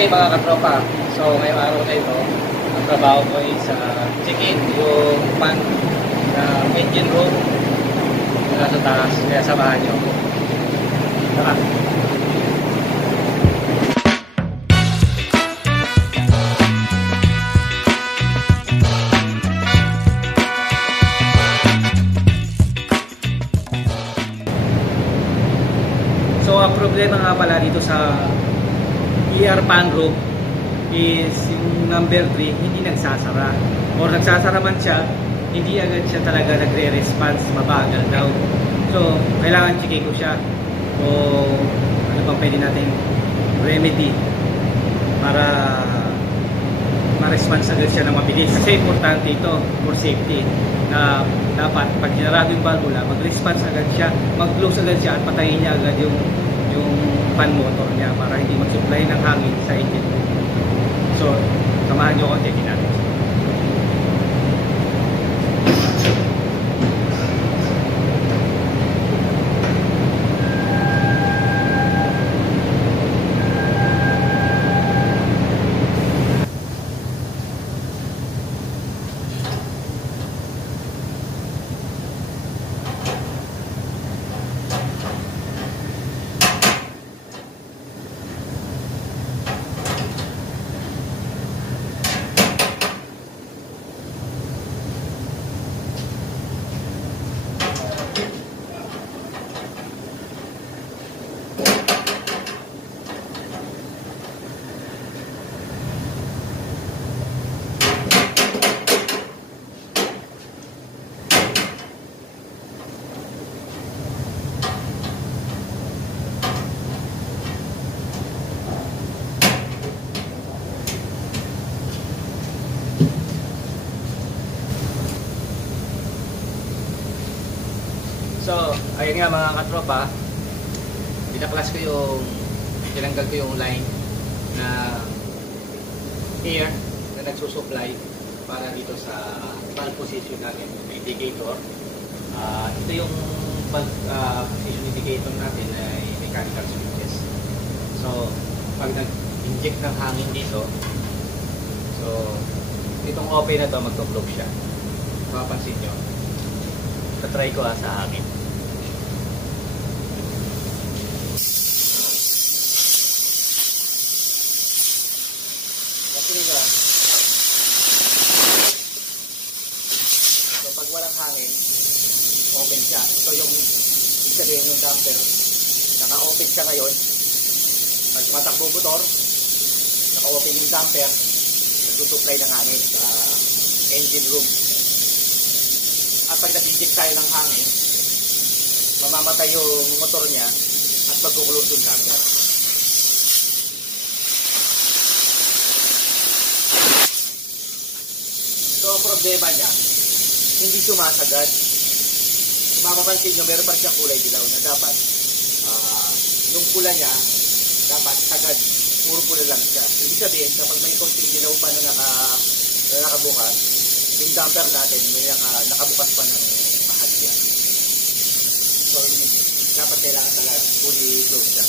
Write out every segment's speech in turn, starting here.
day mga katropa. So ngayong araw na ito, ang trabaho ko ay sa check-in yung pan na engine room na sa taas. Kaya samahan nyo. Tara. So ang problema nga pala dito sa ER pan room is yung number 3 hindi nagsasara, or nagsasara man siya, hindi agad siya talaga nagre-response, mabagal daw. So kailangan checkin ko siya o ano bang pwede natin remedy para ma-response agad siya ng mabilis. Kasi importante ito for safety na dapat pag ginarado yung valvula, mag-response agad siya, mag-close agad siya at patayin niya agad yung fan motor niya para hindi mag-supply ng hangin sa engine. So, samahan nyo ako, checkin natin. So, ayun nga mga katropa, pinaklas ko tinanggal ko yung line na air na nagsusupply para dito sa valve position natin, indicator. Ito yung valve position indicator natin ay mechanical switches. So, pag nag-inject ng hangin dito, so, itong open na to, magto-block siya. Mapapansin nyo. Tatry ko sa hangin. So pag walang hangin, open siya. So yung sabihin yung damper, naka-open siya ngayon. Pag matakbo motor, naka-open yung damper, nagsusupply ng hangin sa engine room. At pag nag-inject tayo ng hangin, mamamatay yung motor niya at magkukulong yung damper. So ang problema niya, hindi sumasagad. Kung mapapansin nyo, meron pa siyang kulay dilaw na dapat yung pula niya dapat sagad, puro pula lang siya. Ibig sabihin, kapag may konting dilaw pa na nakabukas, yung damper natin may nakabukas pa ng bahagya. So dapat kailangan talaga fully close siya.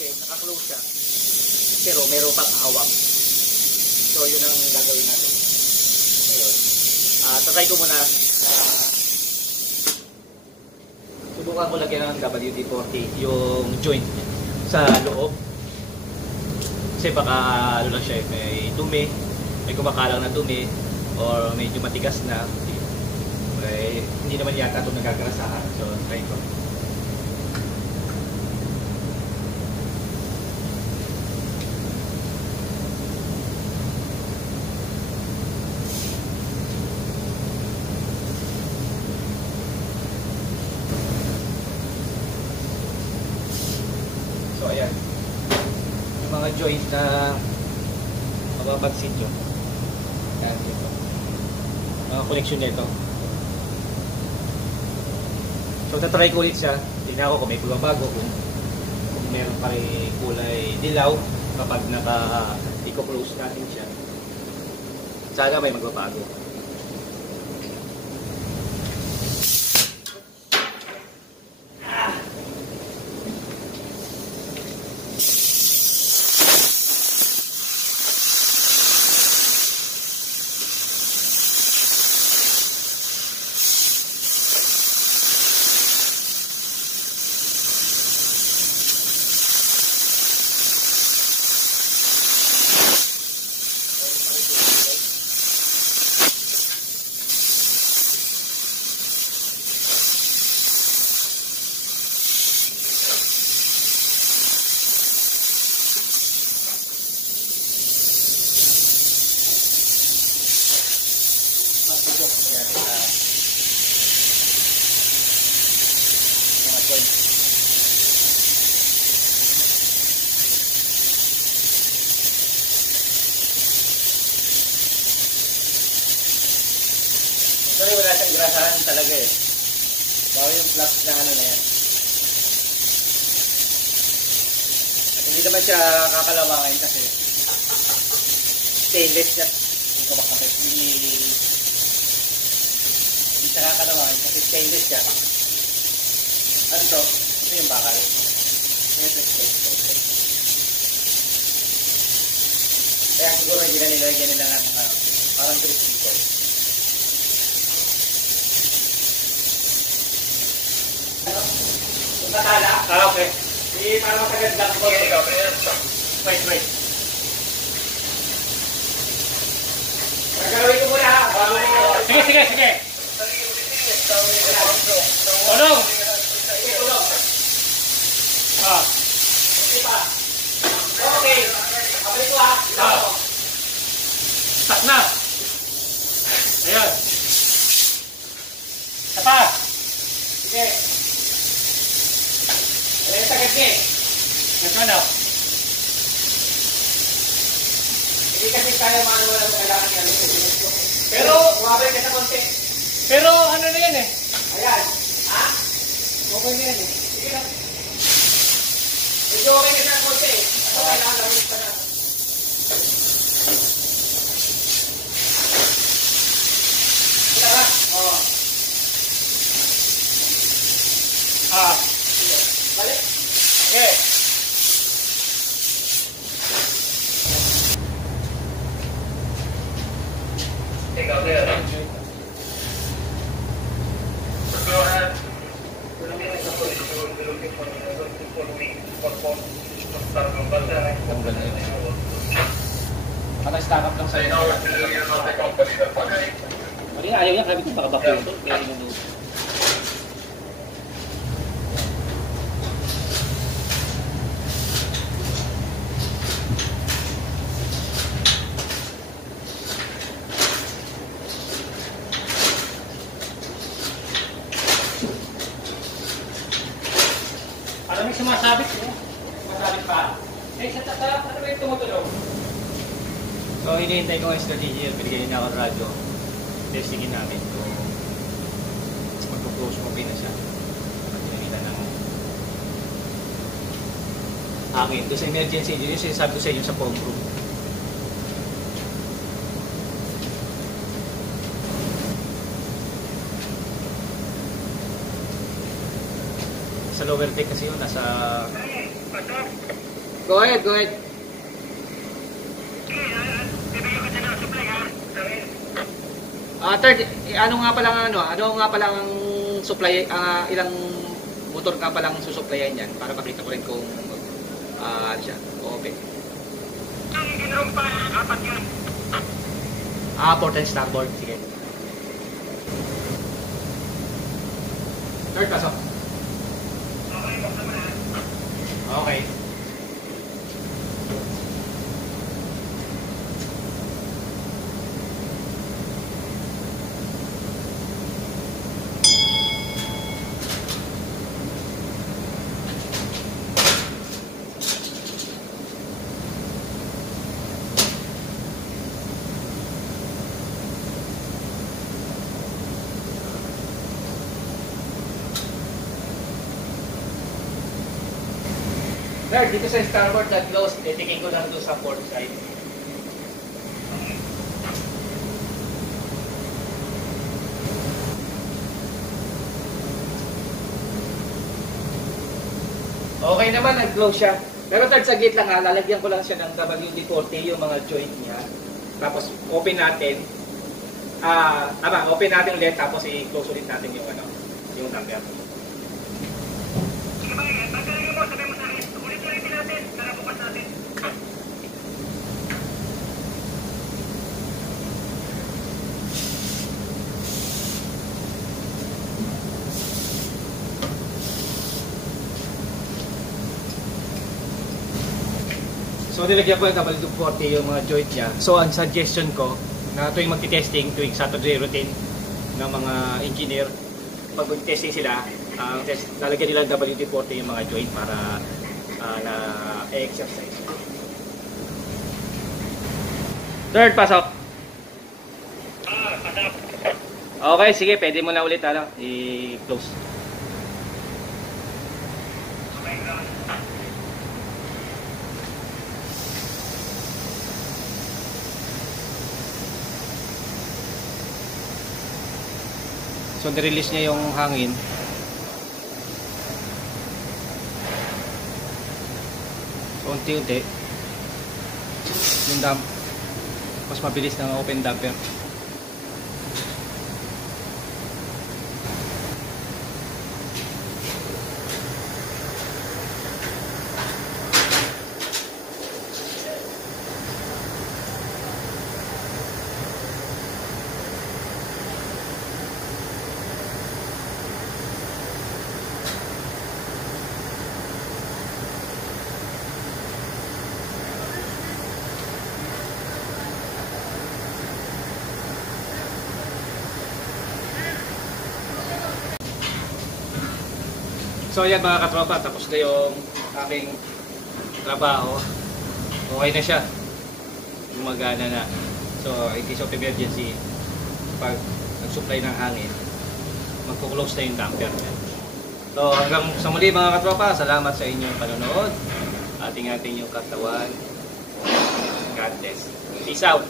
Naka-close siya, pero meron pang hawak. So yun ang gagawin natin ngayon. Tatry ko muna, subukan ko lagyan ng WD-40 yung joint sa loob, kasi baka ano lang siya, may dumi, may kumakalang na dumi, or medyo matigas na, hindi naman yata ito nagagarasahan. So try ko. So ayan, yung mga joint na mapapansin nyo, ayan dito, mga connection nito. So tatry ko ulit siya, tingnan ko kung may pagbabago, kung meron pa rin kulay dilaw kapag naka-close natin siya. Sana may magbabago. talaga eh. Bago yung plastic na ano na yan. At hindi naman siya kakalawangin kasi stainless siya. Hindi ko makapit. Hindi siya kakalawangin kasi stainless siya. Ano to? Ito yung bakal. Ito kaya siguro hindi na nilagyan nila ng parang grease dito. Ano? Yung batala? Okay. Parang matagad lang po. Wait. Gagawin ko muna ha. Sige. Tulong. Okay. Abalik ko ha. Start na. Ayan. Isa pa. Sige. Ayan, tagad niya eh. Nagkano? Hindi kasi kaya manual ang kailangan niya. Pero, umabalik ka sa konti. Pero, ano na yan eh? Ayan. Ha? Okay na yan eh. Sige lang. Medyo okay na sa konti eh. Ano kailangan lang pa na? Tara. Oo. Sige. Balik. Okay. Take out there. Go ahead. Pata-stack up lang sa'yo. Mali na, ayaw niya. Grabe kung baka-bako ito. Kaya inunuto. Alam mo sumasabit mo? Sumasabit pa? Eh, sa tata, ano ba yung tumutulog? So, hinihintay ko ang strategy yung binigay niya ako radyo. Testingin namin kung magpo-close mo na siya. Pagkakita ng hangin. Doon sa emergency, yun yung sinasabi ko sa inyo sa foam room. Sa lower deck kasi yun, nasa... Go ahead. Third, ano nga pala ang supply, ilang motor nga pala ang susuplayan yan para makita ko rin kung ano siya, open. Port and starboard, sige. Third, pasok. Okay. Sir, dito sa starboard na close, titingin ko lang doon sa port side. Okay naman, nag-close siya. Pero third, sa gate lang ha, lalagyan ko lang siya ng WD-40, yung mga joint niya. Tapos open natin. Open natin ulit, tapos i-close ulit natin yung number. So nilagyan ko yung WD-40 yung mga joint niya. So ang suggestion ko na tuwing magti-testing, tuwing Saturday routine ng mga engineer, pag mag-testing sila, lalagyan nila ng WD-40 yung mga joint para na-exercise. Third, pasok. Okay, sige, pwede mo na ulit i-close. So, nirelease niya yung hangin. So, unti-unti yung dump mas mabilis ng open damper. So ayan mga katropa, tapos na yung aking trabaho. Okay na siya. Gumagana na. So in case of emergency, pag nag-supply ng hangin, magkuklose na yung damper. So hanggang sa muli mga katropa, salamat sa inyong panonood. Ating yung katawan. God bless. Peace out!